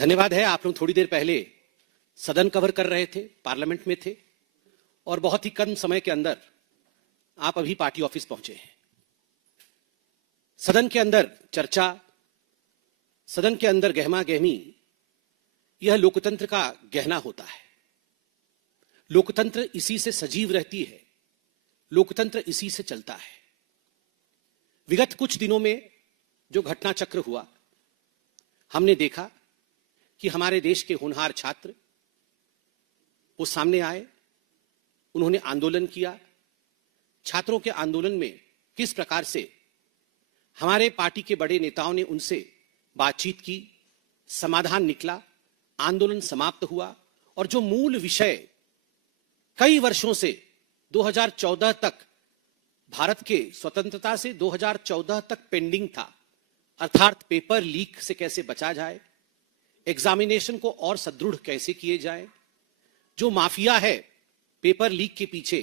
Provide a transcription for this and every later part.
धन्यवाद है। आप लोग थोड़ी देर पहले सदन कवर कर रहे थे, पार्लियामेंट में थे और बहुत ही कम समय के अंदर आप अभी पार्टी ऑफिस पहुंचे हैं। सदन के अंदर चर्चा, सदन के अंदर गहमा गहमी, यह लोकतंत्र का गहना होता है। लोकतंत्र इसी से सजीव रहती है, लोकतंत्र इसी से चलता है। विगत कुछ दिनों में जो घटना चक्र हुआ, हमने देखा कि हमारे देश के होनहार छात्र वो सामने आए, उन्होंने आंदोलन किया। छात्रों के आंदोलन में किस प्रकार से हमारे पार्टी के बड़े नेताओं ने उनसे बातचीत की, समाधान निकला, आंदोलन समाप्त हुआ और जो मूल विषय कई वर्षों से 2014 तक, भारत के स्वतंत्रता से 2014 तक पेंडिंग था, अर्थात पेपर लीक से कैसे बचा जाए, एग्जामिनेशन को और सुदृढ़ कैसे किए जाए, जो माफिया है पेपर लीक के पीछे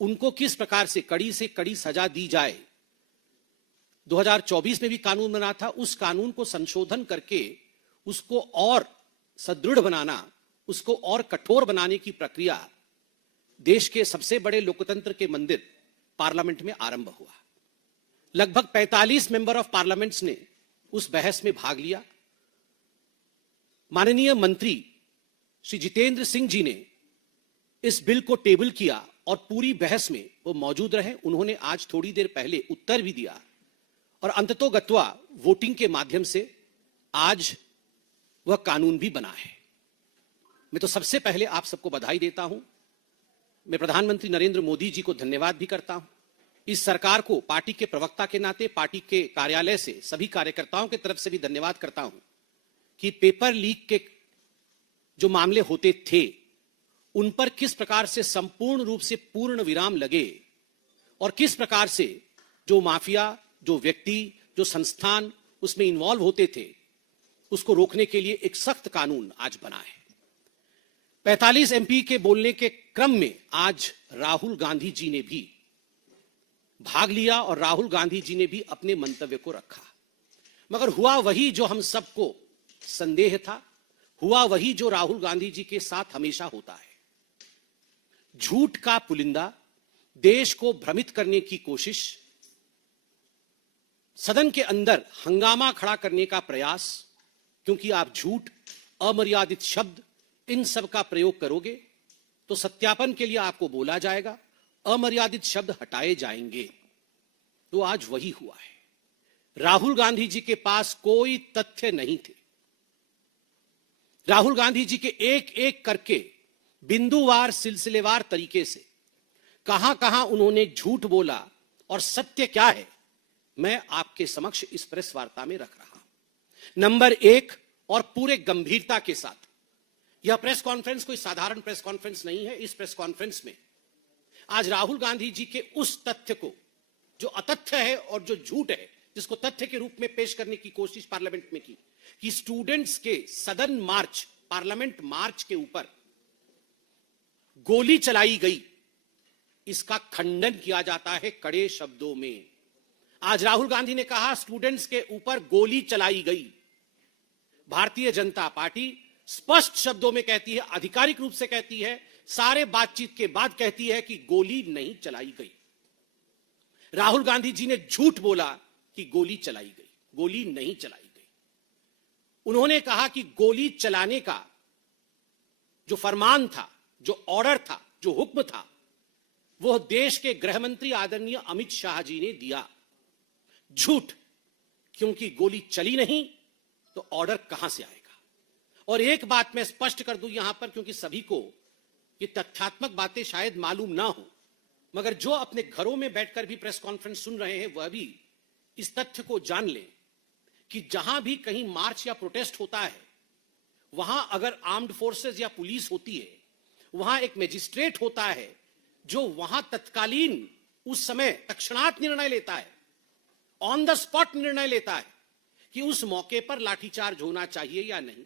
उनको किस प्रकार से कड़ी सजा दी जाए। 2024 में भी कानून बना था, उस कानून को संशोधन करके उसको और सुदृढ़ बनाना, उसको और कठोर बनाने की प्रक्रिया देश के सबसे बड़े लोकतंत्र के मंदिर पार्लियामेंट में आरंभ हुआ। लगभग 45 मेंबर ऑफ पार्लियामेंट्स ने उस बहस में भाग लिया। माननीय मंत्री श्री जितेंद्र सिंह जी ने इस बिल को टेबल किया और पूरी बहस में वो मौजूद रहे। उन्होंने आज थोड़ी देर पहले उत्तर भी दिया और अंततोगत्वा वोटिंग के माध्यम से आज वह कानून भी बना है। मैं तो सबसे पहले आप सबको बधाई देता हूं। मैं प्रधानमंत्री नरेंद्र मोदी जी को धन्यवाद भी करता हूं। इस सरकार को पार्टी के प्रवक्ता के नाते, पार्टी के कार्यालय से सभी कार्यकर्ताओं की तरफ से भी धन्यवाद करता हूं कि पेपर लीक के जो मामले होते थे उन पर किस प्रकार से संपूर्ण रूप से पूर्ण विराम लगे और किस प्रकार से जो माफिया, जो व्यक्ति, जो संस्थान उसमें इन्वॉल्व होते थे उसको रोकने के लिए एक सख्त कानून आज बना है। 45 एमपी के बोलने के क्रम में आज राहुल गांधी जी ने भी भाग लिया और राहुल गांधी जी ने भी अपने मंतव्य को रखा। मगर हुआ वही जो हम सबको संदेह था, हुआ वही जो राहुल गांधी जी के साथ हमेशा होता है। झूठ का पुलिंदा, देश को भ्रमित करने की कोशिश, सदन के अंदर हंगामा खड़ा करने का प्रयास, क्योंकि आप झूठ, अमर्यादित शब्द, इन सब का प्रयोग करोगे तो सत्यापन के लिए आपको बोला जाएगा, अमर्यादित शब्द हटाए जाएंगे। तो आज वही हुआ है। राहुल गांधी जी के पास कोई तथ्य नहीं थे। राहुल गांधी जी के एक एक करके बिंदुवार, सिलसिलेवार तरीके से कहां कहां उन्होंने झूठ बोला और सत्य क्या है, मैं आपके समक्ष इस प्रेस वार्ता में रख रहा हूं। नंबर एक, और पूरे गंभीरता के साथ, यह प्रेस कॉन्फ्रेंस कोई साधारण प्रेस कॉन्फ्रेंस नहीं है। इस प्रेस कॉन्फ्रेंस में आज राहुल गांधी जी के उस तथ्य को जो अतथ्य है और जो झूठ है, जिसको तथ्य के रूप में पेश करने की कोशिश पार्लियामेंट में की कि स्टूडेंट्स के सदन मार्च, पार्लियामेंट मार्च के ऊपर गोली चलाई गई, इसका खंडन किया जाता है कड़े शब्दों में। आज राहुल गांधी ने कहा स्टूडेंट्स के ऊपर गोली चलाई गई। भारतीय जनता पार्टी स्पष्ट शब्दों में कहती है, आधिकारिक रूप से कहती है, सारे बातचीत के बाद कहती है कि गोली नहीं चलाई गई। राहुल गांधी जी ने झूठ बोला कि गोली चलाई गई, गोली नहीं चलाई गई। उन्होंने कहा कि गोली चलाने का जो फरमान था, जो ऑर्डर था, जो हुक्म था, वह देश के गृह मंत्री आदरणीय अमित शाह जी ने दिया। झूठ, क्योंकि गोली चली नहीं तो ऑर्डर कहां से आएगा। और एक बात मैं स्पष्ट कर दूं यहां पर, क्योंकि सभी को ये तथ्यात्मक बातें शायद मालूम ना हो, मगर जो अपने घरों में बैठकर भी प्रेस कॉन्फ्रेंस सुन रहे हैं वह भी इस तथ्य को जान लें कि जहां भी कहीं मार्च या प्रोटेस्ट होता है, वहां अगर आर्म्ड फोर्सेस या पुलिस होती है, वहां एक मजिस्ट्रेट होता है जो वहां तत्कालीन, उस समय तत्क्षणात निर्णय लेता है, ऑन द स्पॉट निर्णय लेता है कि उस मौके पर लाठीचार्ज होना चाहिए या नहीं,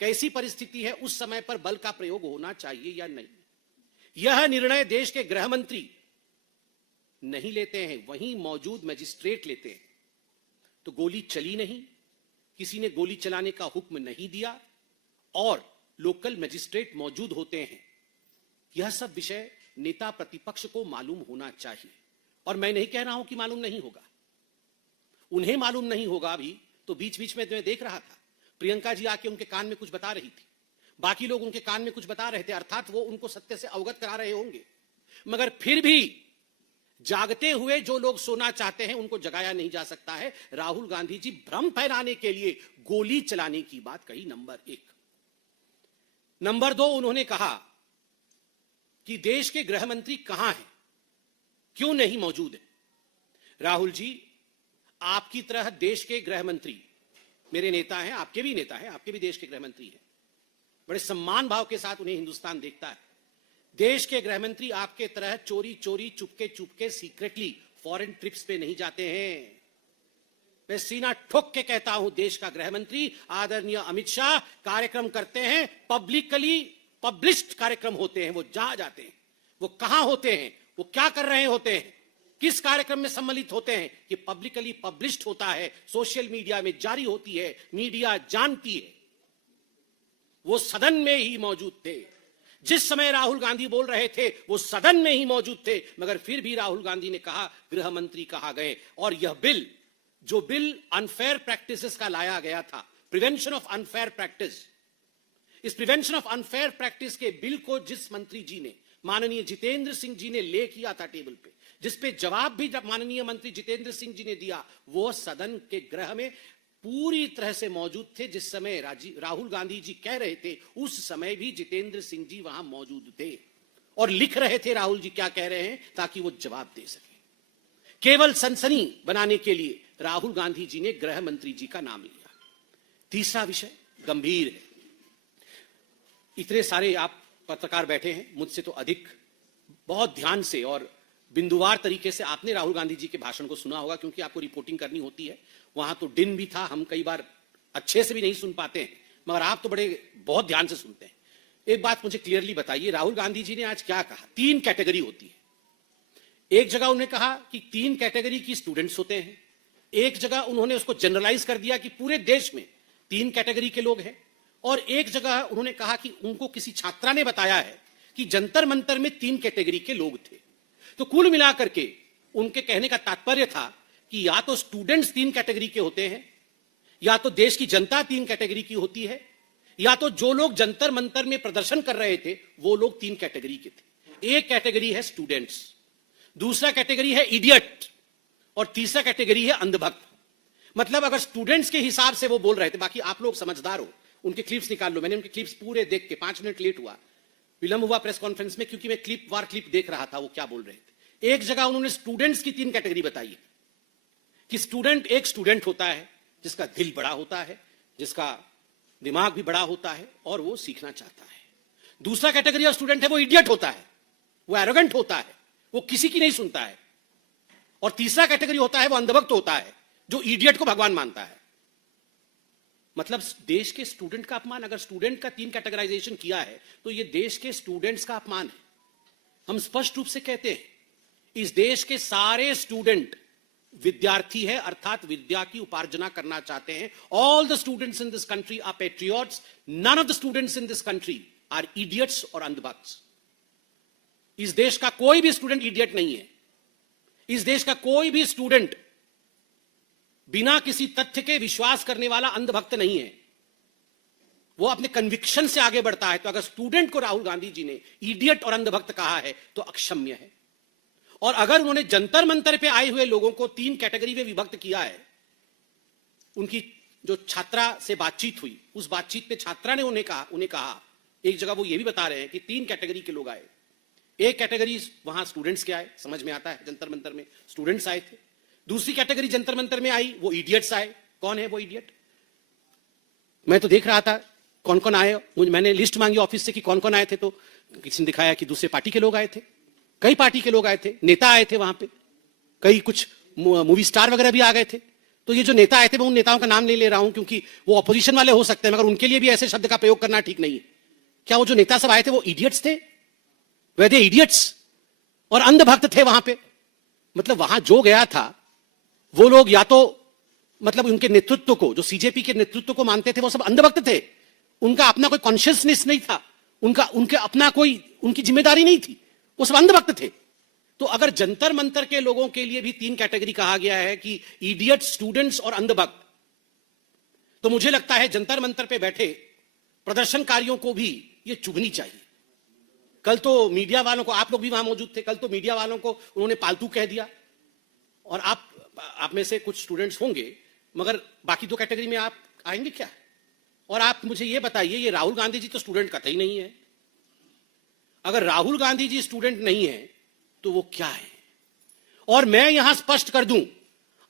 कैसी परिस्थिति है, उस समय पर बल का प्रयोग होना चाहिए या नहीं। यह निर्णय देश के गृह मंत्री नहीं लेते हैं, वहीं मौजूद मजिस्ट्रेट लेते हैं। तो गोली चली नहीं, किसी ने गोली चलाने का हुक्म नहीं दिया, और लोकल मजिस्ट्रेट मौजूद होते हैं। यह सब विषय नेता प्रतिपक्ष को मालूम होना चाहिए। और मैं नहीं कह रहा हूं कि मालूम नहीं होगा, उन्हें मालूम नहीं होगा। अभी तो बीच बीच में मैं देख रहा था, प्रियंका जी आके उनके कान में कुछ बता रही थी, बाकी लोग उनके कान में कुछ बता रहे थे, अर्थात वो उनको सत्य से अवगत करा रहे होंगे। मगर फिर भी जागते हुए जो लोग सोना चाहते हैं उनको जगाया नहीं जा सकता है। राहुल गांधी जी भ्रम फैलाने के लिए गोली चलाने की बात कही, नंबर 1। नंबर 2, उन्होंने कहा कि देश के गृह मंत्री कहां हैं, क्यों नहीं मौजूद है। राहुल जी, आपकी तरह देश के गृह मंत्री मेरे नेता हैं, आपके भी नेता हैं, आपके भी देश के गृह मंत्री हैं, बड़े सम्मान भाव के साथ उन्हें हिंदुस्तान देखता है। देश के गृह मंत्री आपके तरह चोरी चोरी Chupke Chupke secretly foreign trips पे नहीं जाते हैं। मैं सीना ठोक के कहता हूं, देश का गृह मंत्री आदरणीय अमित शाह कार्यक्रम करते हैं, पब्लिकली पब्लिश्ड कार्यक्रम होते हैं। वो जहां जाते हैं, वो कहां होते हैं, वो क्या कर रहे होते हैं, किस कार्यक्रम में सम्मिलित होते हैं, कि पब्लिकली पब्लिश्ड होता है, सोशल मीडिया में जारी होती है, मीडिया जानती है। वो सदन में ही मौजूद थे जिस समय राहुल गांधी बोल रहे थे, वो सदन में ही मौजूद थे। मगर फिर भी राहुल गांधी ने कहा गृह मंत्री कहा गए। और यह बिल, जो बिल अनफेयर प्रैक्टिसेस का लाया गया था, प्रिवेंशन ऑफ अनफेयर प्रैक्टिस, इस प्रिवेंशन ऑफ अनफेयर प्रैक्टिस के बिल को जिस मंत्री जी ने, माननीय जितेंद्र सिंह जी ने ले किया था टेबल पे, जिस पे जवाब भी माननीय मंत्री जितेंद्र सिंह जी ने दिया, वो सदन के गृह में पूरी तरह से मौजूद थे। जिस समय राहुल गांधी जी कह रहे थे, उस समय भी जितेंद्र सिंह जी वहां मौजूद थे और लिख रहे थे राहुल जी क्या कह रहे हैं, ताकि वो जवाब दे सके। केवल सनसनी बनाने के लिए राहुल गांधी जी ने गृह मंत्री जी का नाम लिया। तीसरा विषय गंभीर है। इतने सारे आप पत्रकार बैठे हैं, मुझसे तो अधिक बहुत ध्यान से और बिंदुवार तरीके से आपने राहुल गांधी जी के भाषण को सुना होगा, क्योंकि आपको रिपोर्टिंग करनी होती है। वहां तो दिन भी था, हम कई बार अच्छे से भी नहीं सुन पाते हैं, मगर आप तो बड़े बहुत ध्यान से सुनते हैं। एक बात मुझे क्लियरली बताइए, राहुल गांधी जी ने आज क्या कहा? 3 कैटेगरी होती है। एक जगह उन्होंने कहा कि 3 कैटेगरी की स्टूडेंट्स होते हैं, एक जगह उन्होंने उसको जनरलाइज कर दिया कि पूरे देश में 3 कैटेगरी के लोग हैं, और एक जगह उन्होंने कहा कि उनको किसी छात्रा ने बताया है कि जंतर मंतर में 3 कैटेगरी के लोग थे। तो कुल मिलाकर के उनके कहने का तात्पर्य था कि या तो स्टूडेंट्स 3 कैटेगरी के होते हैं, या तो देश की जनता 3 कैटेगरी की होती है, या तो जो लोग जंतर मंतर में प्रदर्शन कर रहे थे वो लोग 3 कैटेगरी के थे। एक कैटेगरी है स्टूडेंट्स, दूसरा कैटेगरी है इडियट, और तीसरा कैटेगरी है अंधभक्त। मतलब अगर स्टूडेंट्स के हिसाब से वो बोल रहे थे, बाकी आप लोग समझदार हो, उनके क्लिप्स निकाल लो। मैंने उनके क्लिप्स पूरे देख के 5 मिनट लेट हुआ, विलंब हुआ प्रेस कॉन्फ्रेंस में, क्योंकि मैं क्लिप देख रहा था वो क्या बोल रहे थे। एक जगह उन्होंने स्टूडेंट्स की 3 कैटेगरी बताई है कि एक स्टूडेंट होता है जिसका दिल बड़ा होता है, जिसका दिमाग भी बड़ा होता है और वो सीखना चाहता है। दूसरा कैटेगरी ऑफ स्टूडेंट है वो इडियट होता है, वो एरोगेंट होता है, वो किसी की नहीं सुनता है। और तीसरा कैटेगरी होता है वो अंधभक्त होता है, जो इडियट को भगवान मानता है। मतलब देश के स्टूडेंट का अपमान। अगर स्टूडेंट का 3 कैटेगराइजेशन किया है तो ये देश के स्टूडेंट्स का अपमान है। हम स्पष्ट रूप से कहते हैं, इस देश के सारे स्टूडेंट विद्यार्थी है, अर्थात विद्या की उपार्जना करना चाहते हैं। All the students in this country are patriots, none of the students in this country are idiots और अंधभक्ts। इस देश का कोई भी स्टूडेंट इडियट नहीं है। इस देश का कोई भी स्टूडेंट बिना किसी तथ्य के विश्वास करने वाला अंधभक्त नहीं है, वो अपने कन्विक्शन से आगे बढ़ता है। तो अगर स्टूडेंट को राहुल गांधी जी ने इडियट और अंधभक्त कहा है तो अक्षम्य है। और अगर उन्होंने जंतर मंतर पे आए हुए लोगों को 3 कैटेगरी में विभक्त किया है, उनकी जो छात्रा से बातचीत हुई, उस बातचीत में छात्रा ने उन्हें कहा, एक जगह वो ये भी बता रहे हैं कि 3 कैटेगरी के लोग आए। एक कैटेगरी वहां स्टूडेंट्स के आए, समझ में आता है, जंतर मंतर में स्टूडेंट्स आए थे। दूसरी कैटेगरी जंतर मंतर में आई, वो इडियट्स आए। कौन है वो इडियट? मैं तो देख रहा था कौन कौन आए, मैंने लिस्ट मांगी ऑफिस से कि कौन कौन आए थे, तो किसी ने दिखाया कि दूसरे पार्टी के लोग आए थे, कई पार्टी के लोग आए थे, नेता आए थे वहां पे, कई कुछ मूवी स्टार वगैरह भी आ गए थे। तो ये जो नेता आए थे, मैं उन नेताओं का नाम नहीं ले रहा हूं क्योंकि वो ऑपोजिशन वाले हो सकते हैं, मगर उनके लिए भी ऐसे शब्द का प्रयोग करना ठीक नहीं है। क्या वो जो नेता सब आए थे वो इडियट्स थे? वे इडियट्स और अंधभक्त थे वहां पे। मतलब वहां जो गया था वो लोग या तो मतलब उनके नेतृत्व को, जो सीजेपी के नेतृत्व को मानते थे, वो सब अंधभक्त थे, उनका अपना कोई कॉन्शियसनेस नहीं था, उनके अपना कोई उनकी जिम्मेदारी नहीं थी, वो सब अंधभक्त थे। तो अगर जंतर मंतर के लोगों के लिए भी 3 कैटेगरी कहा गया है कि इडियट, स्टूडेंट्स और अंधभक्त, तो मुझे लगता है जंतर मंतर पे बैठे प्रदर्शनकारियों को भी यह चुभनी चाहिए। कल तो मीडिया वालों को, आप लोग भी वहां मौजूद थे, कल तो मीडिया वालों को उन्होंने पालतू कह दिया, और आप में से कुछ स्टूडेंट्स होंगे, मगर बाकी 2 कैटेगरी में आप आएंगे क्या? और आप मुझे यह बताइए, ये राहुल गांधी जी तो स्टूडेंट कतई नहीं है। अगर राहुल गांधी जी स्टूडेंट नहीं है तो वो क्या है? और मैं यहां स्पष्ट कर दूं,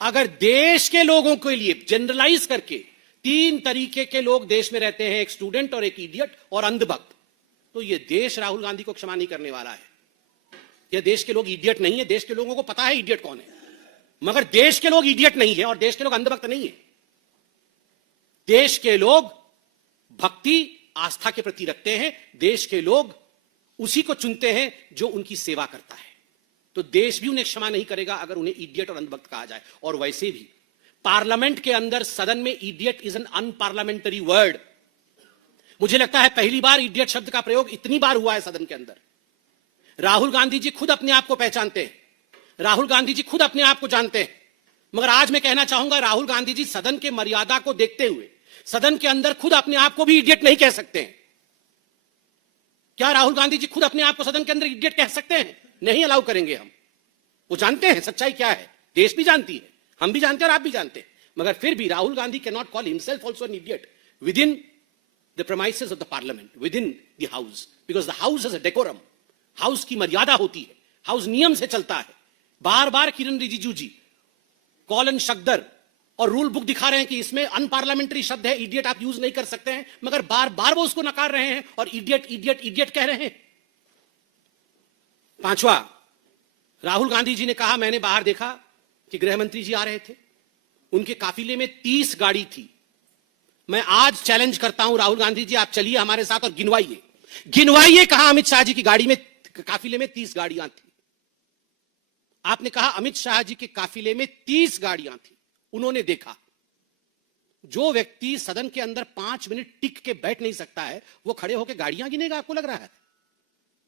अगर देश के लोगों के लिए जनरलाइज करके 3 तरीके के लोग देश में रहते हैं, एक स्टूडेंट और एक इडियट और अंधभक्त, तो ये देश राहुल गांधी को क्षमा नहीं करने वाला है। यह देश के लोग इडियट नहीं है, देश के लोगों को पता है इडियट कौन है, मगर देश के लोग इडियट नहीं है और देश के लोग अंधभक्त नहीं है। देश के लोग भक्ति, आस्था के प्रति रखते हैं, देश के लोग उसी को चुनते हैं जो उनकी सेवा करता है। तो देश भी उन्हें क्षमा नहीं करेगा अगर उन्हें इडियट और अंधभक्त कहा जाए। और वैसे भी पार्लियामेंट के अंदर, सदन में इडियट इज एन अनपार्लियामेंटरी वर्ड। मुझे लगता है पहली बार इडियट शब्द का प्रयोग इतनी बार हुआ है सदन के अंदर। राहुल गांधी जी खुद अपने आप को पहचानते हैं, राहुल गांधी जी खुद अपने आप को जानते हैं, मगर आज मैं कहना चाहूंगा राहुल गांधी जी सदन के मर्यादा को देखते हुए सदन के अंदर खुद अपने आप को भी इडियट नहीं कह सकते हैं। क्या राहुल गांधी जी खुद अपने आप को सदन के अंदर इडियट कह सकते हैं? नहीं अलाउ करेंगे हम। वो जानते हैं सच्चाई क्या है, देश भी जानती है, हम भी जानते हैं और आप भी जानते हैं, मगर फिर भी Rahul Gandhi can not call himself also an idiot with in the premises of the parliament, with in the house, because the house has a decorum. House की मर्यादा होती है, हाउस नियम से चलता है। बार बार किरण रिजिजू जी कॉलन शक्दर और रूल बुक दिखा रहे हैं कि इसमें अनपार्लियामेंट्री शब्द है, इडियट आप यूज नहीं कर सकते हैं, मगर बार बार वो उसको नकार रहे हैं और इडियट इडियट इडियट कह रहे हैं। 5वां, राहुल गांधी जी ने कहा, मैंने बाहर देखा कि गृह मंत्री जी आ रहे थे, उनके काफिले में 30 गाड़ी थी। मैं आज चैलेंज करता हूं राहुल गांधी जी, आप चलिए हमारे साथ और गिनवाइए कहां अमित शाह जी की गाड़ी में, काफिले में 30 गाड़ियां थी। आपने कहा अमित शाह जी के काफिले में 30 गाड़ियां थी। उन्होंने देखा, जो व्यक्ति सदन के अंदर 5 मिनट टिक के बैठ नहीं सकता है, वो खड़े होकर गाड़ियां गिनेगा? आपको लग रहा है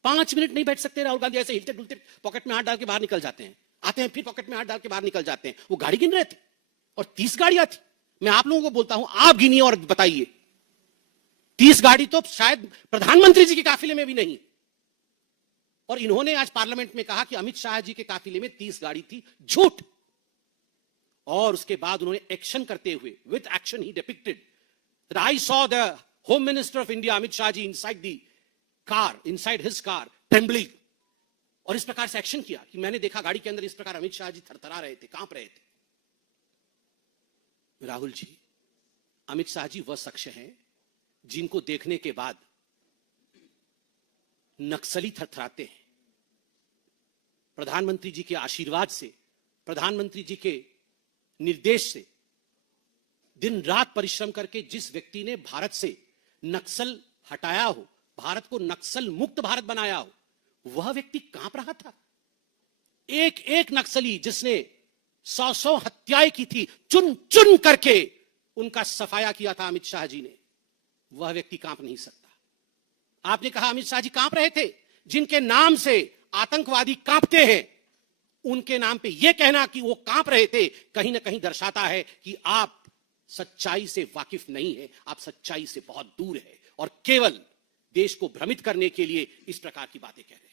5 मिनट नहीं बैठ सकते राहुल गांधी? ऐसे हिलते डुलते पॉकेट में हाथ डाल के बाहर निकल जाते हैं, आते हैं फिर पॉकेट में हाथ डाल के बाहर निकल जाते हैं। वो गाड़ी गिन रहे थे और 30 गाड़ियां थी। मैं आप लोगों को बोलता हूं, आप गिनिए और बताइए, 30 गाड़ी तो शायद प्रधानमंत्री जी के काफिले में भी नहीं। और इन्होंने आज पार्लियामेंट में कहा कि अमित शाह जी के काफिले में 30 गाड़ी थी। झूठ। और उसके बाद उन्होंने एक्शन करते हुए, विथ एक्शन ही depicted that I saw the home minister of India Amit Shah ji inside the car, inside his car, trembling, और इस प्रकार से एक्शन किया कि मैंने देखा गाड़ी के अंदर इस प्रकार अमित शाह जी थरथरा रहे थे, कांप रहे थे। राहुल जी, अमित शाह जी वह शख्स हैं जिनको देखने के बाद नक्सली थरथराते हैं। प्रधानमंत्री जी के आशीर्वाद से, प्रधानमंत्री जी के निर्देश से दिन रात परिश्रम करके जिस व्यक्ति ने भारत से नक्सल हटाया हो, भारत को नक्सल मुक्त भारत बनाया हो, वह व्यक्ति कांप रहा था। एक एक नक्सली जिसने 100 हत्याएं की थी, चुन चुन करके उनका सफाया किया था अमित शाह जी ने, वह व्यक्ति कांप नहीं सकता। आपने कहा अमित शाह जी कांप रहे थे। जिनके नाम से आतंकवादी कांपते हैं, उनके नाम पे यह कहना कि वो कांप रहे थे, कहीं ना कहीं दर्शाता है कि आप सच्चाई से वाकिफ नहीं है, आप सच्चाई से बहुत दूर है और केवल देश को भ्रमित करने के लिए इस प्रकार की बातें कह रहे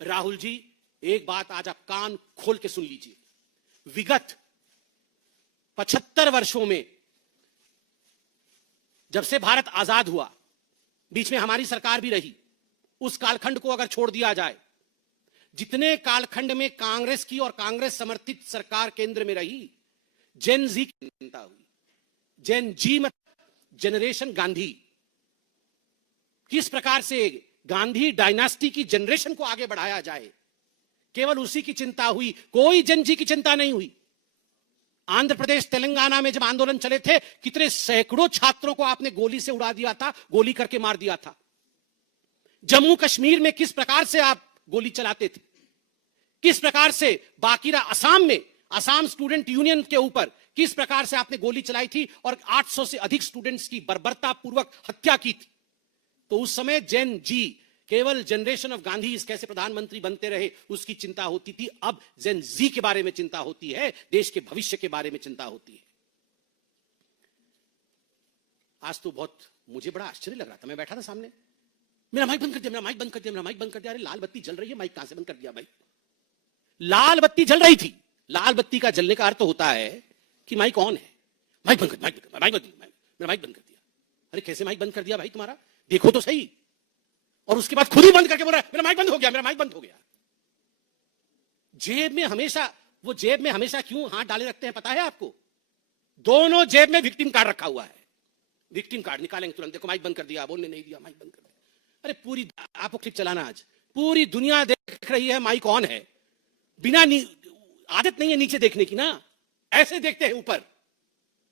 हैं। राहुल जी, एक बात आज आप कान खोल के सुन लीजिए। विगत 75 वर्षों में, जब से भारत आजाद हुआ, बीच में हमारी सरकार भी रही, उस कालखंड को अगर छोड़ दिया जाए, जितने कालखंड में कांग्रेस की और कांग्रेस समर्थित सरकार केंद्र में रही, जेन जी की चिंता हुई। जेन जी मतलब जनरेशन गांधी। किस प्रकार से गांधी डायनास्टी की जनरेशन को आगे बढ़ाया जाए, केवल उसी की चिंता हुई, कोई जेन जी की चिंता नहीं हुई। आंध्र प्रदेश, तेलंगाना में जब आंदोलन चले थे, कितने सैकड़ों छात्रों को आपने गोली से उड़ा दिया था, गोली करके मार दिया था। जम्मू कश्मीर में किस प्रकार से आप गोली चलाते थे, किस प्रकार से बाकीरा असम में, असम स्टूडेंट यूनियन के ऊपर किस प्रकार से आपने गोली चलाई थी और 800 से अधिक स्टूडेंट्स की बर्बरतापूर्वक हत्या की थी। तो उस समय जेन जी, केवल जनरेशन ऑफ गांधी कैसे प्रधानमंत्री बनते रहे उसकी चिंता होती थी। अब जेन जी के बारे में चिंता होती है, देश के भविष्य के बारे में चिंता होती है। आज तो मुझे बड़ा आश्चर्य लग रहा था। मैं बैठा था सामने, मेरा माइक बंद कर दिया, मेरा माइक बंद कर दिया, मेरा माइक बंद कर दिया। अरे लाल बत्ती जल रही है, माइक कहां से बंद कर दिया भाई? लाल बत्ती जल रही थी। लाल बत्ती का जलने का अर्थ होता है कि माइक ऑन है। माइक बंद कर, मेरा माइक बंद कर दिया। अरे कैसे माइक बंद कर दिया भाई तुम्हारा? देखो तो सही। और उसके बाद खुद ही बंद करके बोल रहा है मेरा माइक बंद हो गया, मेरा माइक बंद हो गया। जेब में हमेशा क्यों हाथ डाले रखते हैं पता है आपको? दोनों जेब में विक्टिम कार्ड रखा हुआ है। विक्टिम कार्ड निकालेंगे तुरंत, देखो माइक बंद कर दिया, बोलने नहीं दिया, माइक बंद कर दिया। अरे पूरी, आपको क्लिप चलाना, आज पूरी दुनिया देख रही है माइक ऑन है। बिना आदत नहीं है नीचे देखने की ना, ऐसे देखते हैं ऊपर।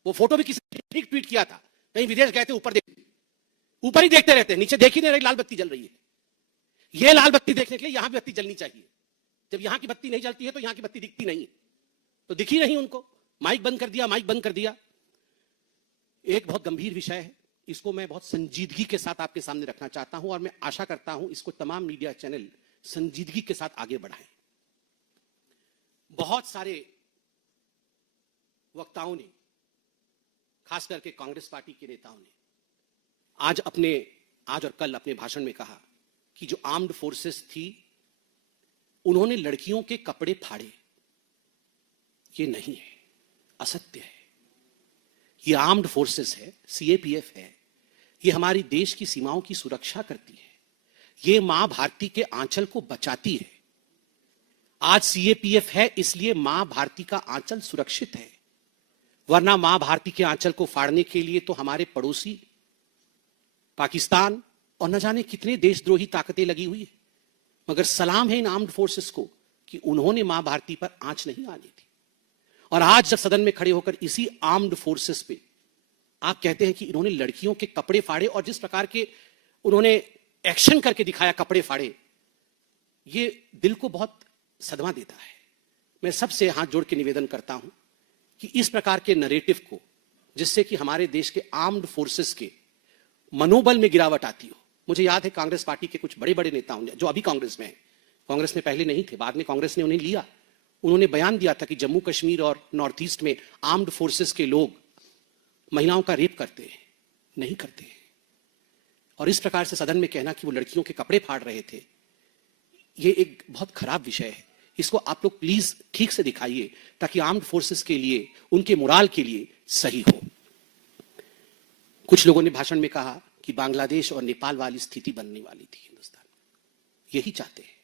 वो फोटो भी किसी ने ठीक ट्वीट किया था, कहीं विदेश गए थे, ऊपर ही देखते रहते हैं, नीचे देख ही नहीं रही लाल बत्ती जल रही है। ये लाल बत्ती देखने के लिए यहां भी बत्ती जलनी चाहिए। जब यहां की बत्ती नहीं जलती है तो यहां की बत्ती दिखती नहीं है, तो दिखी नहीं उनको। माइक बंद कर दिया, माइक बंद कर दिया। एक बहुत गंभीर विषय है, इसको मैं बहुत संजीदगी के साथ आपके सामने रखना चाहता हूं और मैं आशा करता हूं इसको तमाम मीडिया चैनल संजीदगी के साथ आगे बढ़ाएं। बहुत सारे वक्ताओं ने, खास करके कांग्रेस पार्टी के नेताओं ने आज और कल अपने भाषण में कहा कि जो आर्म्ड फोर्सेस थी उन्होंने लड़कियों के कपड़े फाड़े। ये नहीं है, असत्य है। ये आर्म्ड फोर्सेस है, सीएपीएफ है, ये हमारी देश की सीमाओं की सुरक्षा करती है। ये मां भारती के आंचल को बचाती है। आज सीएपीएफ है इसलिए मां भारती का आंचल सुरक्षित है, वरना मां भारती के आंचल को फाड़ने के लिए तो हमारे पड़ोसी पाकिस्तान और न जाने कितने देशद्रोही ताकतें लगी हुई है। मगर सलाम है इन आर्म्ड फोर्सेस को कि उन्होंने मां भारती पर आंच नहीं आनी थी। और आज जब सदन में खड़े होकर इसी आर्म्ड फोर्सेस पे आप कहते हैं कि इन्होंने लड़कियों के कपड़े फाड़े, और जिस प्रकार के उन्होंने एक्शन करके दिखाया, कपड़े फाड़े, ये दिल को बहुत सदमा देता है। मैं सबसे हाथ जोड़ के निवेदन करता हूं कि इस प्रकार के नरेटिव को, जिससे कि हमारे देश के आर्म्ड फोर्सेस के मनोबल में गिरावट आती हो। मुझे याद है कांग्रेस पार्टी के कुछ बड़े बड़े नेताओं ने, जो अभी कांग्रेस में हैं, कांग्रेस में पहले नहीं थे, बाद में कांग्रेस ने उन्हें लिया, उन्होंने बयान दिया था कि जम्मू कश्मीर और नॉर्थ ईस्ट में आर्म्ड फोर्सेस के लोग महिलाओं का रेप करते हैं। नहीं करते हैं। और इस प्रकार से सदन में कहना कि वो लड़कियों के कपड़े फाड़ रहे थे, ये एक बहुत खराब विषय है। इसको आप लोग प्लीज ठीक से दिखाइए ताकि आर्म्ड फोर्सेस के लिए, उनके मोराल के लिए सही हो। कुछ लोगों ने भाषण में कहा कि बांग्लादेश और नेपाल वाली स्थिति बनने वाली थी हिंदुस्तान। यही चाहते हैं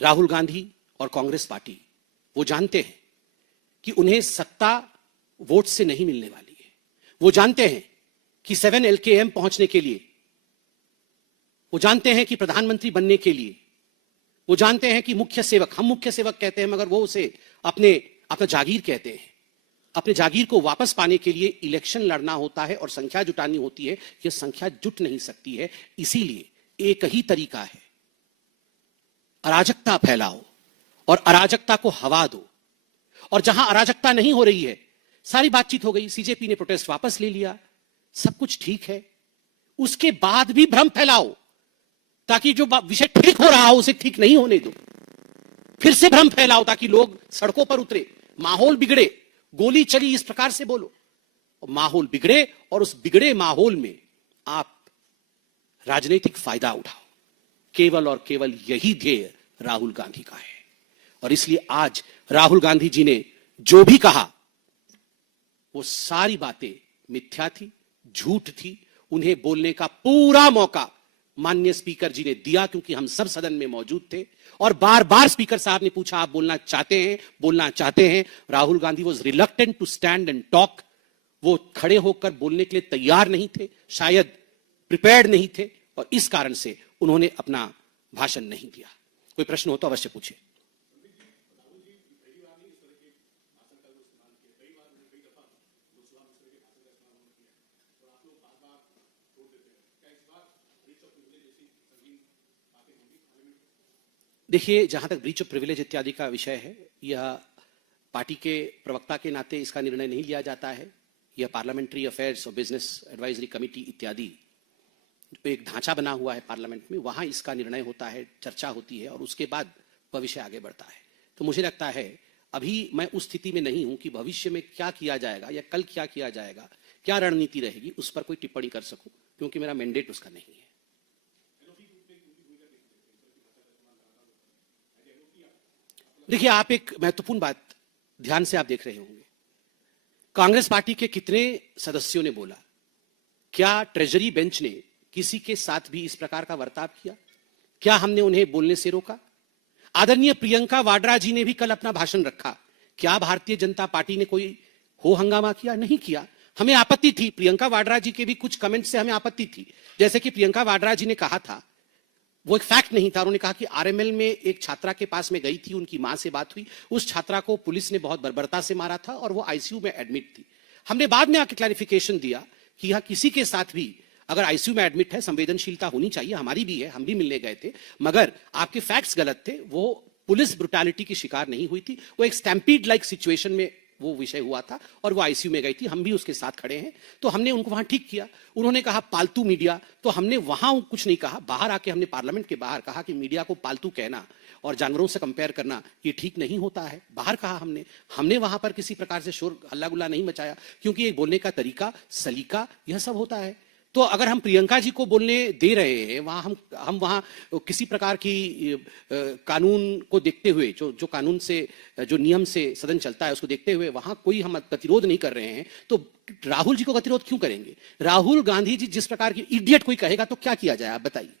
राहुल गांधी और कांग्रेस पार्टी। वो जानते हैं कि उन्हें सत्ता वोट से नहीं मिलने वाली है। वो जानते हैं कि 7 LKM पहुंचने के लिए, वो जानते हैं कि प्रधानमंत्री बनने के लिए, वो जानते हैं कि मुख्य सेवक, हम मुख्य सेवक कहते हैं मगर वो उसे अपना जागीर कहते हैं। अपने जागीर को वापस पाने के लिए इलेक्शन लड़ना होता है और संख्या जुटानी होती है। यह संख्या जुट नहीं सकती है। इसीलिए एक ही तरीका है, अराजकता फैलाओ और अराजकता को हवा दो। और जहां अराजकता नहीं हो रही है, सारी बातचीत हो गई, सीजेपी ने प्रोटेस्ट वापस ले लिया, सब कुछ ठीक है, उसके बाद भी भ्रम फैलाओ ताकि जो विषय ठीक हो रहा हो उसे ठीक नहीं होने दो। फिर से भ्रम फैलाओ ताकि लोग सड़कों पर उतरे, माहौल बिगड़े, गोली चली, इस प्रकार से बोलो, माहौल बिगड़े और उस बिगड़े माहौल में आप राजनीतिक फायदा उठाओ। केवल और केवल यही ध्येय राहुल गांधी का है। और इसलिए आज राहुल गांधी जी ने जो भी कहा वो सारी बातें मिथ्या थी, झूठ थी। उन्हें बोलने का पूरा मौका माननीय स्पीकर जी ने दिया, क्योंकि हम सब सदन में मौजूद थे और बार बार स्पीकर साहब ने पूछा आप बोलना चाहते हैं। Rahul Gandhi was reluctant to stand and talk. वो खड़े होकर बोलने के लिए तैयार नहीं थे, शायद प्रिपेयर्ड नहीं थे, और इस कारण से उन्होंने अपना भाषण नहीं दिया। कोई प्रश्न हो तो अवश्य पूछिए। देखिए, जहां तक ब्रीच ऑफ प्रिविलेज इत्यादि का विषय है, यह पार्टी के प्रवक्ता के नाते इसका निर्णय नहीं लिया जाता है। यह पार्लियामेंट्री अफेयर्स और बिजनेस एडवाइजरी कमेटी इत्यादि एक ढांचा बना हुआ है पार्लियामेंट में, वहां इसका निर्णय होता है, चर्चा होती है और उसके बाद भविष्य आगे बढ़ता है। तो मुझे लगता है अभी मैं उस स्थिति में नहीं हूं कि भविष्य में क्या किया जाएगा या कल क्या किया जाएगा, क्या रणनीति रहेगी, उस पर कोई टिप्पणी कर सकूं, क्योंकि मेरा मैंडेट उसका नहीं है। देखिए, आप एक महत्वपूर्ण बात ध्यान से आप देख रहे होंगे, कांग्रेस पार्टी के कितने सदस्यों ने बोला, क्या ट्रेजरी बेंच ने किसी के साथ भी इस प्रकार का बर्ताव किया? क्या हमने उन्हें बोलने से रोका? आदरणीय प्रियंका वाड्रा जी ने भी कल अपना भाषण रखा, क्या भारतीय जनता पार्टी ने कोई हो हंगामा किया? नहीं किया। हमें आपत्ति थी, प्रियंका वाड्रा जी के भी कुछ कमेंट से हमें आपत्ति थी, जैसे कि प्रियंका वाड्रा जी ने कहा था, वो एक फैक्ट नहीं था, उन्होंने कहा कि आरएमएल में एक छात्रा के पास में गई थी, उनकी मां से बात हुई, उस छात्रा को पुलिस ने बहुत बर्बरता से मारा था और वो आईसीयू में एडमिट थी। हमने बाद में आके क्लैरिफिकेशन दिया कि यह किसी के साथ भी अगर आईसीयू में एडमिट है, संवेदनशीलता होनी चाहिए, हमारी भी है, हम भी मिलने गए थे, मगर आपके फैक्ट्स गलत थे, वो पुलिस ब्रुटैलिटी की शिकार नहीं हुई थी, वो एक स्टैम्पीड लाइक सिचुएशन में वो विषय हुआ था और वो आईसीयू में गई थी, हम भी उसके साथ खड़े हैं, तो हमने उनको वहां ठीक किया। उन्होंने कहा पालतू मीडिया, तो हमने वहां कुछ नहीं कहा, बाहर आके हमने पार्लियामेंट के बाहर कहा कि मीडिया को पालतू कहना और जानवरों से कंपेयर करना ये ठीक नहीं होता है, बाहर कहा हमने वहां पर किसी प्रकार से शोर हल्ला गुल्ला नहीं मचाया, क्योंकि ये बोलने का तरीका, सलीका, यह सब होता है। तो अगर हम प्रियंका जी को बोलने दे रहे हैं, वहां हम वहां किसी प्रकार की कानून को देखते हुए, जो कानून से, जो नियम से सदन चलता है उसको देखते हुए वहां कोई हम गतिरोध नहीं कर रहे हैं, तो राहुल जी को गतिरोध क्यों करेंगे? राहुल गांधी जी जिस प्रकार की इडियट कोई कहेगा तो क्या किया जाए, आप बताइए।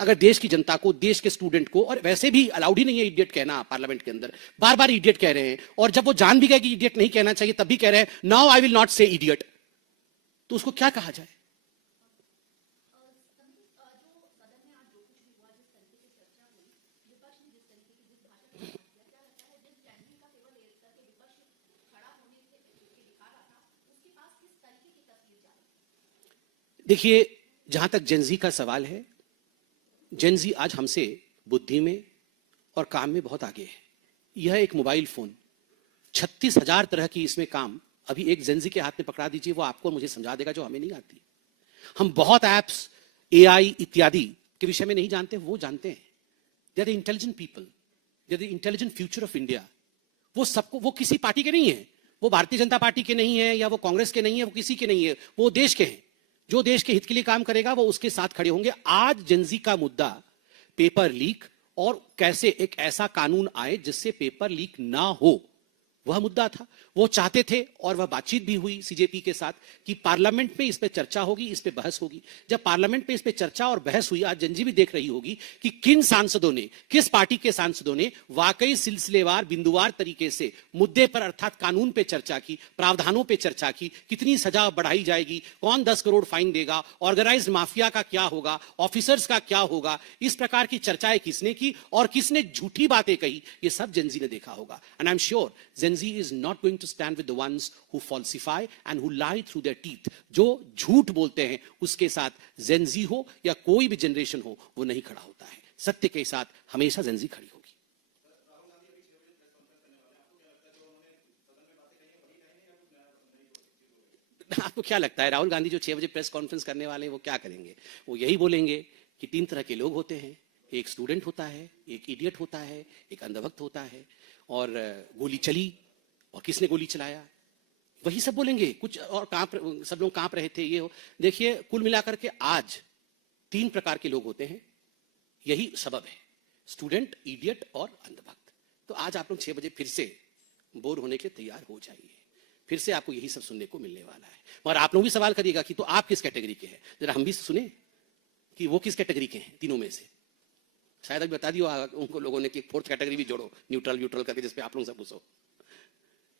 अगर देश की जनता को, देश के स्टूडेंट को, और वैसे भी अलाउड ही नहीं है इडियट कहना पार्लियामेंट के अंदर, बार बार इडियट कह रहे हैं, और जब वो जान भी गए कि इडियट नहीं कहना चाहिए तब भी कह रहे हैं नाउ आई विल नॉट से इडियट, तो उसको क्या कहा जाए? देखिए, जहां तक जेनजी का सवाल है, जेनजी आज हमसे बुद्धि में और काम में बहुत आगे है। यह एक मोबाइल फोन, 36,000 तरह की इसमें काम अभी एक जेनजी के हाथ में पकड़ा दीजिए, वो आपको मुझे समझा देगा जो हमें नहीं आती। हम बहुत एप्स, एआई इत्यादि के विषय में नहीं जानते, वो जानते हैं। They are the intelligent people, they are the intelligent future of India. वो सबको, वो किसी पार्टी के नहीं है, वो भारतीय जनता पार्टी के नहीं है, या वो कांग्रेस के नहीं है, वो किसी के नहीं है, वो देश के हैं। जो देश के हित के लिए काम करेगा वो उसके साथ खड़े होंगे। आज जेनजी का मुद्दा पेपर लीक और कैसे एक ऐसा कानून आए जिससे पेपर लीक ना हो, वह मुद्दा था। वो चाहते थे और वह बातचीत भी हुई सीजेपी के साथ कि पार्लियामेंट में इस पे चर्चा होगी, इस पे बहस होगी। जब पार्लियामेंट में इस पे चर्चा और बहस हुई, आज जेनजी भी देख रही होगी कि किन सांसदों ने, किस पार्टी के सांसदों ने वाकई सिलसिलेवार, बिंदुवार तरीके से मुद्दे पर अर्थात कानून पे चर्चा की, प्रावधानों पे चर्चा की, कितनी सजा बढ़ाई जाएगी, कौन 10 करोड़ फाइन देगा, ऑर्गेनाइज्ड माफिया का क्या होगा, ऑफिसर्स का क्या होगा, इस प्रकार की चर्चाएं किसने की और किसने झूठी बातें कही, ये सब जेनजी ने देखा होगा। And I am sure Gen Z is not going to stand with the ones who falsify and who lie through their teeth. जो झूठ बोलते हैं उसके साथ जेनजी हो या कोई भी जनरेशन हो, वो नहीं खड़ा होता है। सत्य के साथ हमेशा जेनजी खड़ी होगी। आपको क्या लगता है राहुल गांधी जो 6 बजे प्रेस कॉन्फ्रेंस करने वाले हैं वो क्या करेंगे? वो यही बोलेंगे कि 3 तरह के लोग होते हैं, एक स्टूडेंट होता है, एक इडियट होता है, एक अंधभक्त होता है, और गोली चली और किसने गोली चलाया, वही सब बोलेंगे। कुछ और सब लोग कांप रहे थे, ये हो। देखिए, कुल मिलाकर के आज 3 प्रकार के लोग होते हैं, यही सबब है, स्टूडेंट, इडियट और अंधभक्त। तो आज आप लोग 6 बजे फिर से बोर होने के तैयार हो जाइए, फिर से आपको यही सब सुनने को मिलने वाला है। और आप लोग भी सवाल करिएगा कि तो आप किस कैटेगरी के हैं, जरा हम भी सुने कि वो किस कैटेगरी के हैं तीनों में से। शायद अभी बता दियो उनको लोगों ने कि 4th कैटेगरी भी जोड़ो, न्यूट्रल करके, जिसपे आप लोग सब पूछो।